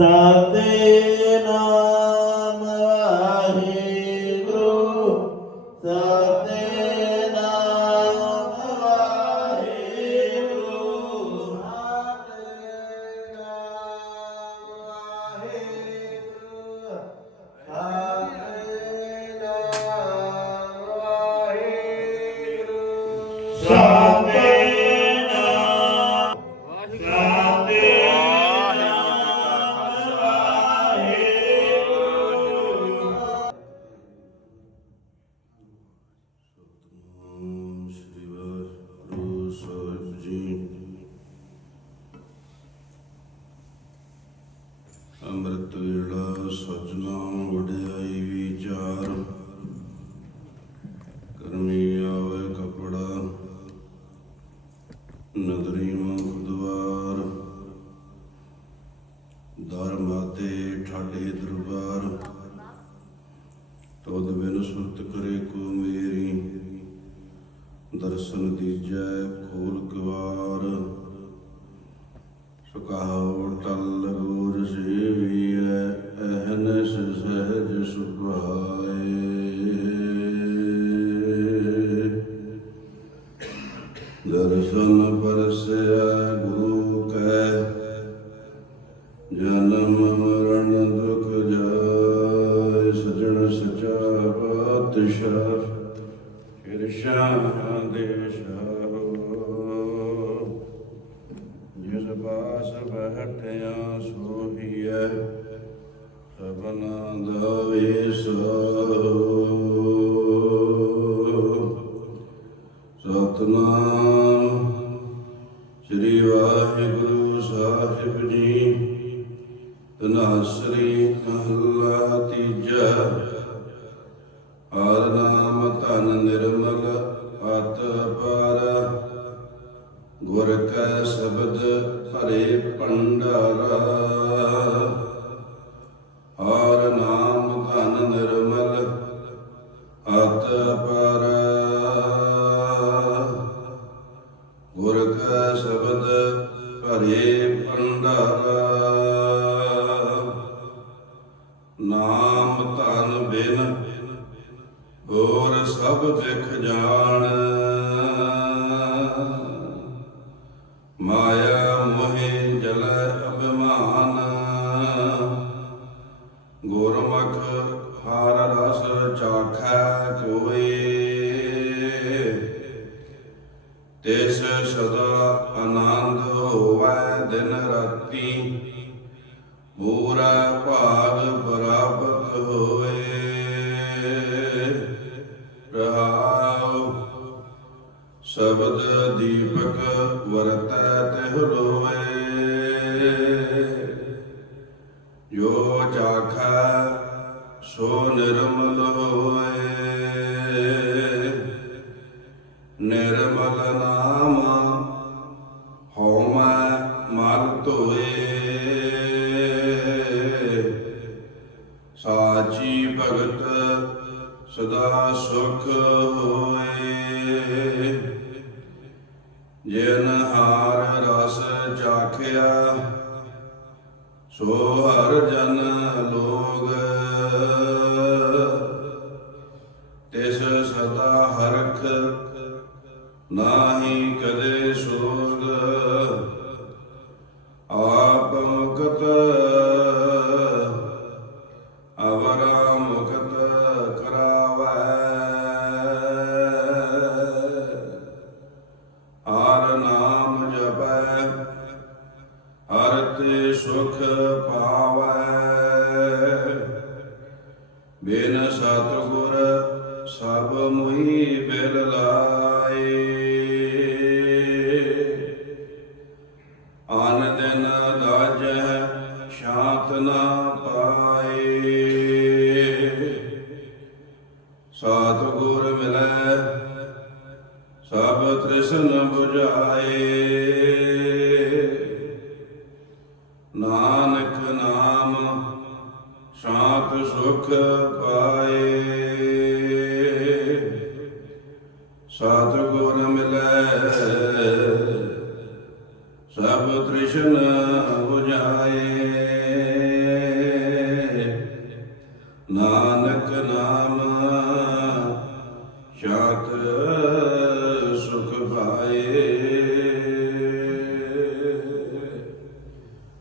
ਸਤਿਨਾਮ ਤੋਦ ਬਿਨ ਸੁਰਤ ਕਰੇ ਕੋ ਮੇਰੀ। ਦਰਸ਼ਨ ਦੀਜੈ ਖੋਲ ਕਵਾਰ। ਸੁਕਾਉ ਟਲ ਗੁਰ ਸੇਵੀਐ, ਅਹਨਸ ਸਹਿਜ ਸੁਭਾਏ। ਦਰਸ਼ਨ ਪਰਸਿਆ ਗੁਰੂ ਕੈ, ਜਨਮ ਬਹਿਠਿਆ ਸੋਹੀਐ, ਸਭਨਾ ਦਾ ਵੇਸੋ ਸਤਨਾਮ ਸ੍ਰੀ ਵਾਹਿਗੁਰੂ ਸਾਹਿਬ ਜੀ, ਤਨਾਸਰੀ ਮਹੱਲਾ ਤੀਜਾ। ਹਰ ਨਾਮ ਧਨ ਨਿਰਮਲ, ਅਤ ਗੁਰ ਕੈ ਸ਼ਬਦ ਹਰੇ ਭੰਡਾਰਾ। ਹਰ ਨਾਮ ਧਨ ਨਿਰਮਲ, ਅਤ ਪਰ। ਗੁਰ ਕੈ ਸ਼ਬਦ ਭਰੇ ਭੰਡਾਰਾ। ਨਾਮ ਧਨ ਬਿਨ, ਹੋਰ ਸਭ ਵਿਖ ਜਾਣ। ਤਿਸ ਸਦਾ ਆਨੰਦ ਹੋਵੈ ਦਿਨ ਰਾਤੀ। ਪੂਰਾ ਭਾਗ ਪ੍ਰਾਪਤ ਹੋਏ ਰਹਾਉ, ਸ਼ਬਦ ਦੀਪਕ ਵਰਤੈ ਤਿਹੁ ਲੋਏ ਜੋ ਚਾਖੈ, ਸੋ ਨਿਰਮਲ ਹੋਏ ਨਿਰਮਲ ਹਉਮੈ ਮਲ ਧੋਏ ਸਾਚੀ ਭਗਤ ਸਦਾ ਸੁਖ ਹੋਏ। ਜਿਨ ਹਾਰ ਰਸ ਚਾਖਿਆ, ਸੋ ਹਰ ਜਨ ਲੋਗ। ਤਿਸ ਸਦਾ ਹਰਖ, ਨਾਹੀ ਕਦੇ ਸੋ ਅਵਰਾ ਮੁਕਤ ਕਰਾਵੈ। ਹਰ ਨਾਮ ਜਪੈ ਹਰ ਤੇ ਸੁਖ ਪਾਵੈ। ਬਿਨ ਸਤਿਗੁਰ ਸਭ ਮੁਈ ਬਿਲ ਲਾਏ। ਆਨ ਦਿਨ ਲਾਜੈ ਸ਼ਾਂਤ ਨਾ ਸਭ ਤ੍ਰਿਸ਼ਨ 부ਝਾਏ ਨਾਨਕ ਨਾਮ ਸ਼ਾਂਤ ਸੁਖ ਪਾਏ। ਸਤਿਗੁਰ ਮਿਲੈ ਸਭ ਤ੍ਰਿਸ਼ਨ